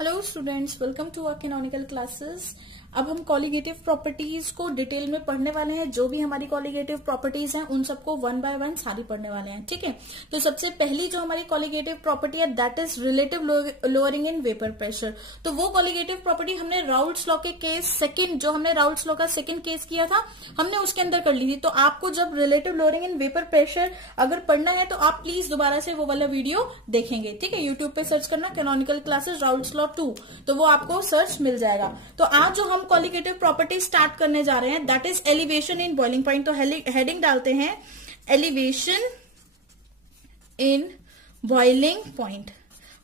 Hello students, welcome to our canonical classes. अब हम colligative properties को डिटेल में पढ़ने वाले हैं। जो भी हमारी कॉलिगेटिव प्रॉपर्टीज हैं उन सबको वन बाय वन सारी पढ़ने वाले हैं, ठीक है। तो सबसे पहली जो हमारी कॉलिगेटिव प्रॉपर्टी है that is relative lowering in vapour pressure. तो वो कॉलिगेटिव प्रॉपर्टी हमने राउल्ट्स लॉ के केस सेकंड, जो हमने राउल्ट्स लॉ का सेकंड केस किया था, हमने उसके अंदर कर ली थी। तो आपको जब relative lowering in vapour pressure अगर पढ़ना है तो आप प्लीज दोबारा से वो वाला वीडियो देखेंगे, ठीक है। यूट्यूब पे सर्च करना कैनोनिकल क्लासेस राउल्ट्स लॉ 2, तो वो आपको सर्च मिल जाएगा। तो आज जो हम कॉलिगेटिव प्रॉपर्टी स्टार्ट करने जा रहे हैं that is elevation in boiling point. तो हेडिंग डालते हैं elevation in boiling point.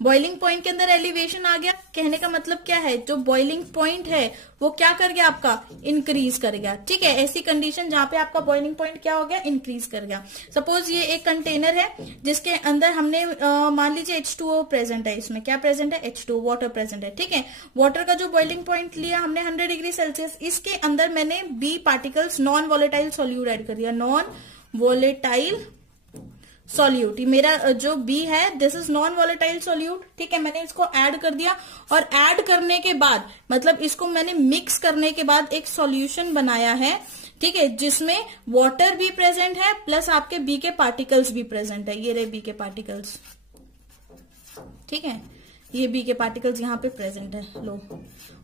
Boiling point के अंदर एलिवेशन आ गया, कहने का मतलब क्या है, जो बॉइलिंग पॉइंट है वो क्या कर गया, आपका इंक्रीज कर गया, ठीक है। ऐसी कंडीशन जहां पे आपका बॉइलिंग पॉइंट क्या हो गया, इंक्रीज कर गया। सपोज ये एक कंटेनर है जिसके अंदर हमने मान लीजिए H2O प्रेजेंट है। इसमें क्या प्रेजेंट है, H2O वाटर प्रेजेंट है, ठीक है। वाटर का जो बॉइलिंग पॉइंट लिया हमने 100 डिग्री सेल्सियस, इसके अंदर मैंने B particles non volatile solute add कर दिया। नॉन वॉलेटाइल सॉल्यूट, मेरा जो B है this is non volatile solute, ठीक है। मैंने इसको ऐड कर दिया और ऐड करने के बाद मतलब इसको मैंने मिक्स करने के बाद एक सॉल्यूशन बनाया है, ठीक है, जिसमें वाटर भी प्रेजेंट है प्लस आपके B के पार्टिकल्स भी प्रेजेंट है। ये रहे B के पार्टिकल्स, ठीक है, ये B के पार्टिकल्स यहाँ पे प्रेजेंट है, लो।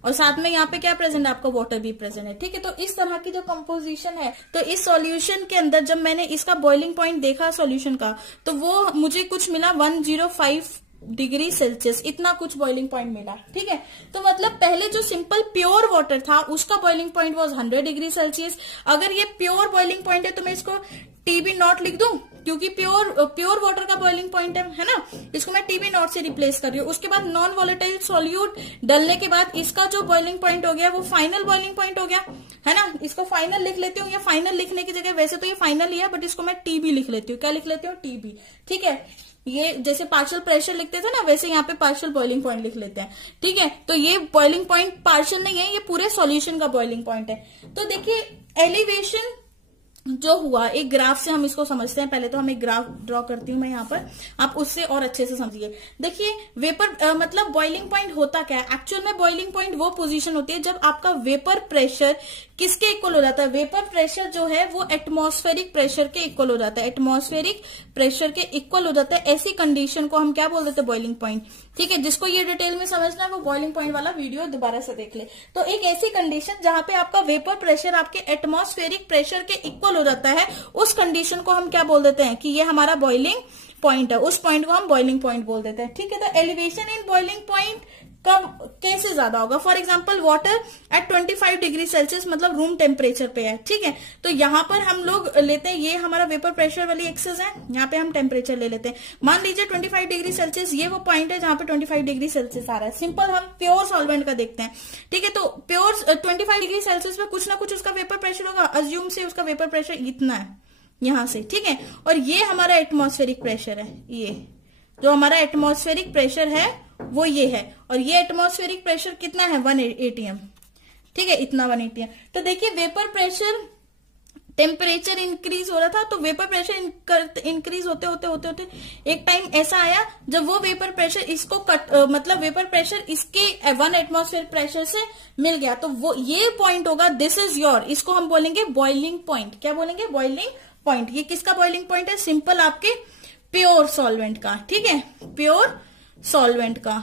और साथ में यहाँ पे क्या प्रेजेंट है, आपका वाटर भी प्रेजेंट है, ठीक है। तो इस तरह की जो कंपोजिशन है, तो इस सॉल्यूशन के अंदर जब मैंने इसका बॉइलिंग पॉइंट देखा सॉल्यूशन का, तो वो मुझे कुछ मिला 105 डिग्री सेल्सियस, इतना कुछ बॉइलिंग पॉइंट मिला, ठीक है। तो मतलब पहले जो सिंपल प्योर वाटर था उसका boiling point was 100 degree Celsius. अगर ये प्योर बॉइलिंग पॉइंट है तो मैं इसको TB नॉट लिख दूं, क्योंकि प्योर वाटर का बॉइलिंग पॉइंट है ना, इसको मैं TB नॉट से रिप्लेस कर रही हूँ। उसके बाद नॉन वॉलेटाइल सॉल्यूट डालने के बाद इसका जो बॉइलिंग पॉइंट हो गया वो फाइनल बॉइलिंग पॉइंट हो गया, है ना। इसको फाइनल लिख लेती हूँ, या फाइनल लिखने की जगह वैसे तो ये फाइनल ही है बट इसको मैं TB लिख लेती हूँ। क्या लिख लेती हूँ, TB, ठीक है। ये जैसे पार्शियल प्रेशर लिखते थे ना, वैसे यहाँ पे पार्शियल बॉइलिंग पॉइंट लिख लेते हैं, ठीक है। तो ये बॉइलिंग पॉइंट पार्शियल नहीं है, ये पूरे सॉल्यूशन का बॉइलिंग पॉइंट है। तो देखिए एलिवेशन जो हुआ, एक ग्राफ से हम इसको समझते हैं। पहले तो हम एक ग्राफ ड्रॉ करती हूं मैं यहाँ पर, आप उससे और अच्छे से समझिए। देखिए वेपर मतलब बॉइलिंग पॉइंट होता क्या है, एक्चुअल में बॉइलिंग पॉइंट वो पोजीशन होती है जब आपका वेपर प्रेशर किसके इक्वल हो जाता है। वेपर प्रेशर जो है वो एटमॉस्फेरिक प्रेशर के इक्वल हो जाता है, एटमॉस्फेरिक प्रेशर के इक्वल हो जाता है। ऐसी कंडीशन को हम क्या बोल देते हैं, बॉइलिंग पॉइंट, ठीक है। जिसको ये डिटेल में समझना है वो बॉइलिंग पॉइंट वाला वीडियो दोबारा से देख ले। तो एक ऐसी कंडीशन जहां पे आपका वेपर प्रेशर आपके एटमॉस्फेरिक प्रेशर के इक्वल हो जाता है, उस कंडीशन को हम क्या बोल देते हैं कि ये हमारा बॉइलिंग पॉइंट है। उस पॉइंट को हम बॉइलिंग पॉइंट बोल देते हैं, ठीक है। तो एलिवेशन इन बॉइलिंग पॉइंट कब कैसे ज्यादा होगा, for example water at 25 degree Celsius मतलब रूम टेम्परेचर पे है, ठीक है। तो यहाँ पर हम लोग लेते हैं, ये हमारा वेपर प्रेशर वाली एक्सेस है, यहाँ पे हम टेम्परेचर ले लेते हैं। मान लीजिए 25 डिग्री सेल्सियस, ये वो पॉइंट है जहां पे 25 डिग्री सेल्सियस आ रहा है। सिंपल हम प्योर सॉल्वेंट का देखते हैं, ठीक है। तो प्योर 25 डिग्री सेल्सियस पे कुछ ना कुछ उसका वेपर प्रेशर होगा। अज्यूम से उसका वेपर प्रेशर इतना है यहां से, ठीक है। और ये हमारा एटमॉस्फेरिक प्रेशर है, ये जो हमारा एटमॉस्फेरिक प्रेशर है वो ये है। और ये एटमॉस्फेरिक प्रेशर कितना है, 1 atm, ठीक है, इतना 1 atm। तो देखिए वेपर प्रेशर, टेम्परेचर इंक्रीज हो रहा था, तो वेपर प्रेशर इंक्रीज होते होते होते होते एक टाइम ऐसा आया जब वो वेपर प्रेशर इसको मतलब वेपर प्रेशर इसके 1 एटमॉस्फेयर प्रेशर से मिल गया। तो वो ये पॉइंट होगा, दिस इज योर, इसको हम बोलेंगे बॉइलिंग पॉइंट। क्या बोलेंगे, बॉइलिंग पॉइंट। ये किसका बॉइलिंग पॉइंट है, सिंपल आपके प्योर सॉल्वेंट का, ठीक है, प्योर सॉल्वेंट का,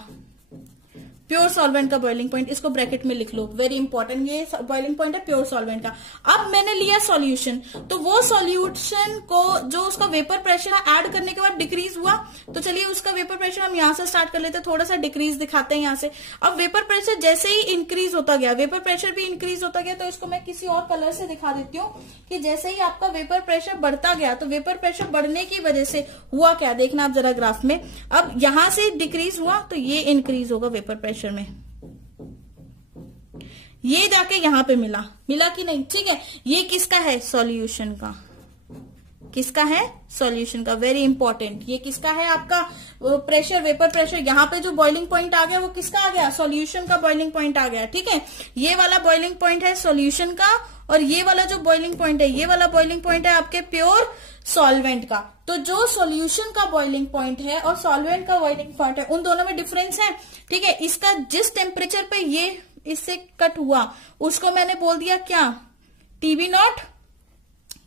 प्योर सॉल्वेंट का बॉइलिंग पॉइंट। इसको ब्रैकेट में लिख लो, वेरी इंपॉर्टेंट, ये बॉइलिंग पॉइंट है प्योर सॉल्वेंट का। अब मैंने लिया सॉल्यूशन, तो वो सॉल्यूशन को जो उसका वेपर प्रेशर ऐड करने के बाद डिक्रीज हुआ, तो चलिए उसका वेपर प्रेशर हम यहां से स्टार्ट कर लेते हैं, थोड़ा सा डिक्रीज दिखाते हैं यहां से। अब वेपर प्रेशर जैसे ही इंक्रीज होता गया, वेपर प्रेशर भी इंक्रीज होता गया, तो इसको मैं किसी और कलर से दिखा देती हूँ कि जैसे ही आपका वेपर प्रेशर बढ़ता गया, तो वेपर प्रेशर बढ़ने की वजह से हुआ क्या, देखना आप जरा ग्राफ में। अब यहां से डिक्रीज हुआ तो ये इंक्रीज होगा वेपर प्रेशर में, ये जाके यहां पे मिला कि नहीं, ठीक है। ये किसका है, सॉल्यूशन का, किसका है? सॉल्यूशन का। वेरी इंपॉर्टेंट, ये किसका है? आपका प्रेशर, वेपर प्रेशर। यहाँ पे जो बॉइलिंग पॉइंट आ गया वो किसका आ गया? सॉल्यूशन का बॉइलिंग पॉइंट आ गया। ठीक है, ये वाला बॉइलिंग पॉइंट है सॉल्यूशन का, और ये वाला जो बॉइलिंग पॉइंट है, ये वाला बॉइलिंग पॉइंट है आपके प्योर सॉल्वेंट का। तो जो सॉल्यूशन का बॉइलिंग पॉइंट है और सॉल्वेंट का बॉइलिंग पॉइंट है, उन दोनों में डिफरेंस है। ठीक है, इसका जिस टेम्परेचर पे ये इससे कट हुआ उसको मैंने बोल दिया क्या? टीबी नॉट,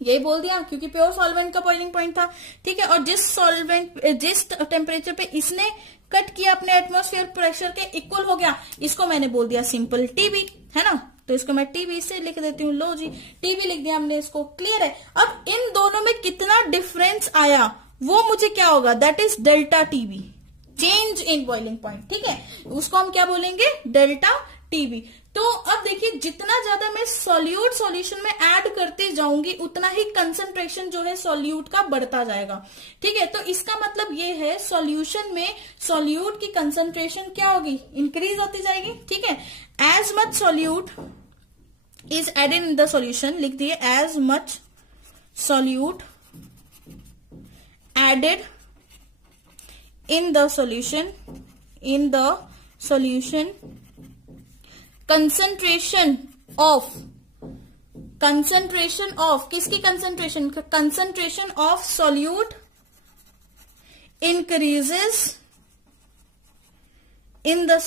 यही बोल दिया, क्योंकि प्योर सॉल्वेंट का बॉइलिंग पॉइंट था। ठीक है, और जिस टेम्परेचर पे इसने कट किया अपने एटमॉस्फेयर प्रेशर के इक्वल हो गया, इसको मैंने बोल दिया सिंपल टीबी, है ना। तो इसको मैं टीबी से लिख देती हूँ। लो जी, टीबी लिख दिया हमने, इसको क्लियर है। अब इन दोनों में कितना डिफरेंस आया वो मुझे क्या होगा? That is delta TB, change in boiling point. ठीक है, उसको हम क्या बोलेंगे? Delta TB. तो अब देखिए, जितना ज्यादा मैं सॉल्यूट सॉल्यूशन में ऐड करते जाऊंगी उतना ही कंसंट्रेशन जो है सॉल्यूट का बढ़ता जाएगा। ठीक है, तो इसका मतलब ये है सॉल्यूशन में सॉल्यूट की कंसंट्रेशन क्या होगी? इंक्रीज होती जाएगी। ठीक है, as much solute is added in the solution, लिख दिए as much solute added in the solution, concentration of किसकी concentration? Concentration of solute increases in the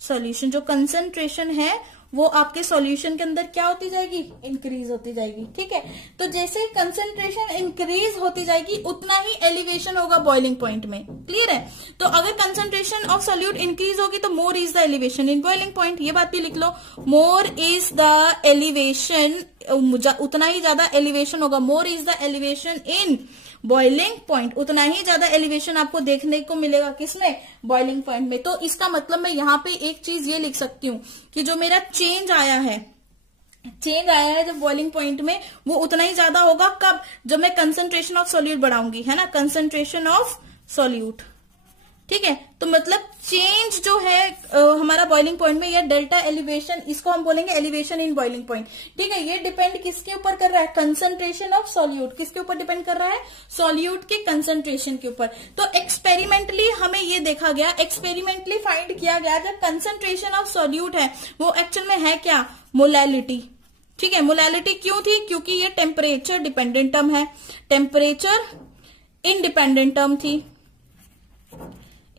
solution. जो कंसंट्रेशन है वो आपके सॉल्यूशन के अंदर क्या होती जाएगी? इंक्रीज होती जाएगी। ठीक है, तो जैसे कंसंट्रेशन इंक्रीज होती जाएगी उतना ही एलिवेशन होगा बॉइलिंग पॉइंट में। क्लियर है? तो अगर कंसंट्रेशन ऑफ सॉल्यूट इंक्रीज होगी तो more is the elevation in boiling point. ये बात भी लिख लो, मोर इज द एलिवेशन, उतना ही ज्यादा एलिवेशन होगा। More is the elevation in boiling point, उतना ही ज्यादा एलिवेशन आपको देखने को मिलेगा किसमें? बॉइलिंग पॉइंट में। तो इसका मतलब मैं यहाँ पे एक चीज ये लिख सकती हूँ कि जो मेरा चेंज आया है जब बॉइलिंग पॉइंट में, वो उतना ही ज्यादा होगा। कब? जब मैं कंसंट्रेशन ऑफ सॉल्यूट बढ़ाऊंगी, है ना, कंसंट्रेशन ऑफ सॉल्यूट। ठीक है, तो मतलब चेंज जो है हमारा बॉइलिंग पॉइंट में, ये डेल्टा एलिवेशन, इसको हम बोलेंगे एलिवेशन इन बॉइलिंग पॉइंट। ठीक है, ये डिपेंड किसके ऊपर कर रहा है? Concentration of solute. किसके ऊपर डिपेंड कर रहा है? सॉल्यूट के कंसंट्रेशन के ऊपर। तो एक्सपेरिमेंटली हमें ये देखा गया, एक्सपेरिमेंटली फाइंड किया गया, जब कंसंट्रेशन ऑफ सॉल्यूट है वो एक्चुअल में है क्या? मोलैलिटी। ठीक है, मोलैलिटी क्यों थी? क्योंकि ये टेम्परेचर डिपेंडेंट टर्म है, टेम्परेचर इंडिपेंडेंट टर्म थी,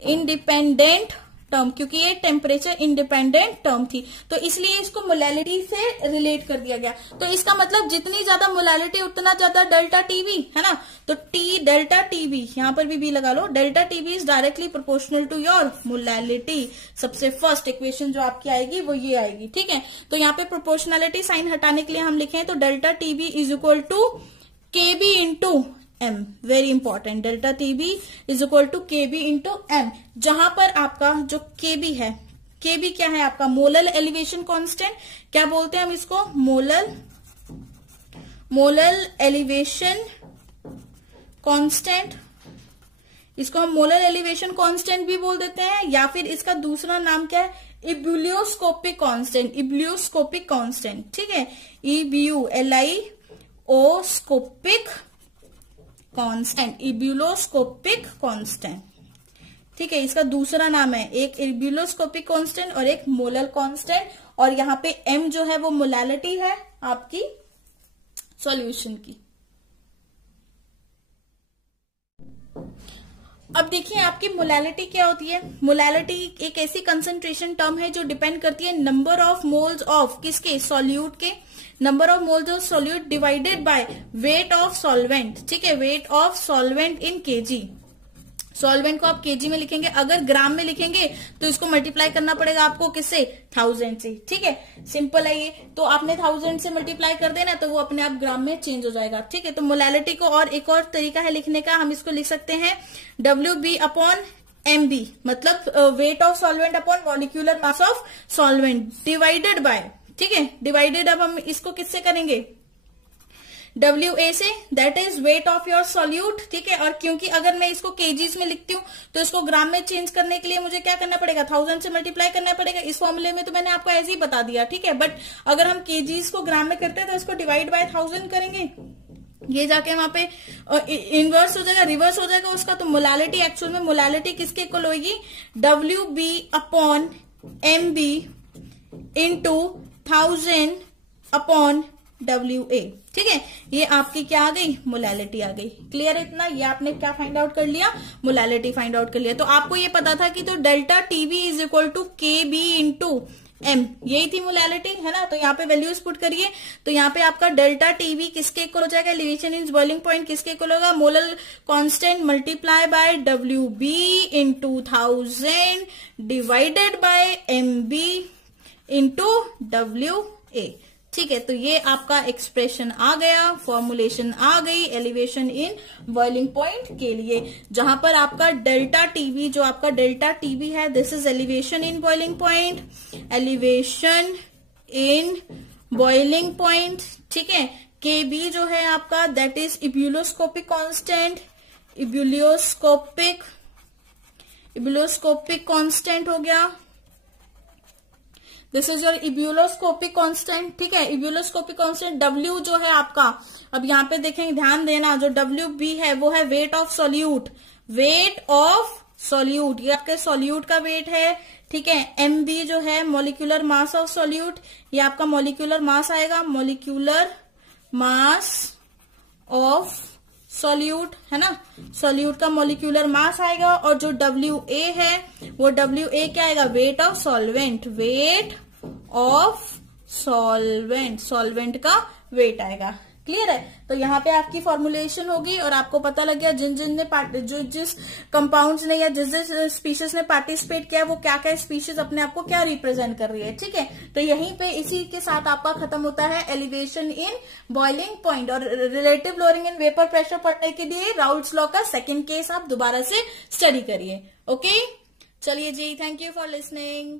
इंडिपेंडेंट टर्म, क्योंकि ये टेम्परेचर इंडिपेंडेंट टर्म थी, तो इसलिए इसको मोलैलिटी से रिलेट कर दिया गया। तो इसका मतलब जितनी ज्यादा मोलैलिटी उतना ज्यादा डेल्टा टीवी, है ना। तो टी डेल्टा टीवी, यहां पर भी लगा लो, delta TV is directly proportional to your molality. सबसे फर्स्ट इक्वेशन जो आपकी आएगी वो ये आएगी। ठीक है, तो यहाँ पे प्रोपोर्शनैलिटी साइन हटाने के लिए हम लिखे तो delta TV is equal to K B into M, very important. Delta T B is equal to K B into M, जहां पर आपका जो केबी है, केबी क्या है आपका? Molal elevation constant. क्या बोलते हैं हम इसको? Molal elevation constant. इसको हम मोलल एलिवेशन कांस्टेंट भी बोल देते हैं, या फिर इसका दूसरा नाम क्या है? इब्यूलियोस्कोपिक कांस्टेंट, इब्यूलियोस्कोपिक कांस्टेंट। ठीक है, EBULIOस्कोपिक कांस्टेंट, इब्यूलोस्कोपिक कांस्टेंट। ठीक है, इसका दूसरा नाम है, एक इब्यूलोस्कोपिक कांस्टेंट और एक मोलल कांस्टेंट, और यहाँ पे M जो है वो मोलैलिटी है आपकी सॉल्यूशन की। अब देखिए आपकी मोलैलिटी क्या होती है? मोलैलिटी एक ऐसी कंसंट्रेशन टर्म है जो डिपेंड करती है नंबर ऑफ मोल्स ऑफ किसके? सॉल्यूट के। Number of moles of solute divided by weight of solvent. ठीक है, weight of solvent in KG. Solvent को आप केजी में लिखेंगे, अगर ग्राम में लिखेंगे तो इसको मल्टीप्लाई करना पड़ेगा आपको किससे? 1000 से। ठीक है, सिंपल है ये। तो आपने 1000 से मल्टीप्लाई कर देना तो वो अपने आप ग्राम में चेंज हो जाएगा। ठीक है, तो मोलैलिटी को और एक और तरीका है लिखने का, हम इसको लिख सकते हैं WB अपॉन MB, मतलब weight of solvent upon molecular mass of solvent divided by. ठीक है, डिवाइडेड अब हम इसको किससे करेंगे? WA से, that is weight of your solute. ठीक है, और क्योंकि अगर मैं इसको केजीज में लिखती हूँ तो इसको ग्राम में चेंज करने के लिए मुझे क्या करना पड़ेगा? 1000 से मल्टीप्लाई करना पड़ेगा। इस फॉर्मूले में तो मैंने आपको ऐसे ही बता दिया। ठीक है, बट अगर हम केजीज को ग्राम में करते हैं तो इसको डिवाइड बाय 1000 करेंगे। ये जाके वहां पे इनवर्स हो जाएगा, रिवर्स हो जाएगा उसका, तो मोलालिटी एक्चुअल में मोलालिटी किसके इक्वल होगी, WB/MB इंटू 1000/WA। ठीक है, ये आपकी क्या आ गई, मोलालिटी आ गई। क्लियर है इतना, ये आपने क्या फाइंड आउट कर लिया, मोलालिटी फाइंड आउट कर लिया। तो आपको ये पता था कि तो delta T B is equal to KB into M, यही थी मोलालिटी, है ना। तो यहाँ पे वैल्यूज पुट करिए, तो यहाँ पे आपका डेल्टा टीबी किसके इक्वल हो जाएगा, एलिवेशन इन बॉइलिंग पॉइंट किसके इक्वल होगा, molar constant multiply by WB into 1000 divided by MB into WA। ठीक है, तो ये आपका एक्सप्रेशन आ गया, फॉर्मुलेशन आ गई एलिवेशन इन बॉइलिंग पॉइंट के लिए, जहां पर आपका डेल्टा टीबी, जो आपका डेल्टा टीबी है, this is elevation in boiling point, elevation in boiling point. ठीक है, KB जो है आपका दैट इज इब्यूलोस्कोपिक कांस्टेंट, इब्यूलोस्कोपिक कांस्टेंट हो गया, दिस इज योर इब्यूलोस्कोपिक कांस्टेंट। ठीक है, इब्यूलोस्कोपिक कांस्टेंट W जो है आपका, अब यहाँ पे देखेंगे, ध्यान देना, जो WB है वो है weight of solute, weight of solute, ये आपके सॉल्यूट का वेट है। ठीक है, MB जो है मॉलिक्यूलर मास ऑफ सॉल्यूट, ये आपका मॉलिक्यूलर मास आएगा, मॉलिक्यूलर मास ऑफ सॉल्यूट, है ना, सॉल्यूट का मॉलिक्यूलर मास आएगा। और जो WA है वो WA क्या आएगा, weight of solvent, weight of solvent, solvent का वेट आएगा। क्लियर है, तो यहाँ पे आपकी फॉर्मुलेशन होगी और आपको पता लग गया जिस कंपाउंड्स ने या जिस स्पीशीज ने पार्टिसिपेट किया वो क्या क्या स्पीशीज अपने आप को क्या रिप्रेजेंट कर रही है। ठीक है, तो यहीं पे इसी के साथ आपका खत्म होता है एलिवेशन इन बॉइलिंग पॉइंट। और relative lowering in vapour pressure पढ़ने के लिए राउल्ट्स लॉ का सेकेंड केस आप दोबारा से स्टडी करिए। ओके, चलिए जी, थैंक यू फॉर लिसनिंग।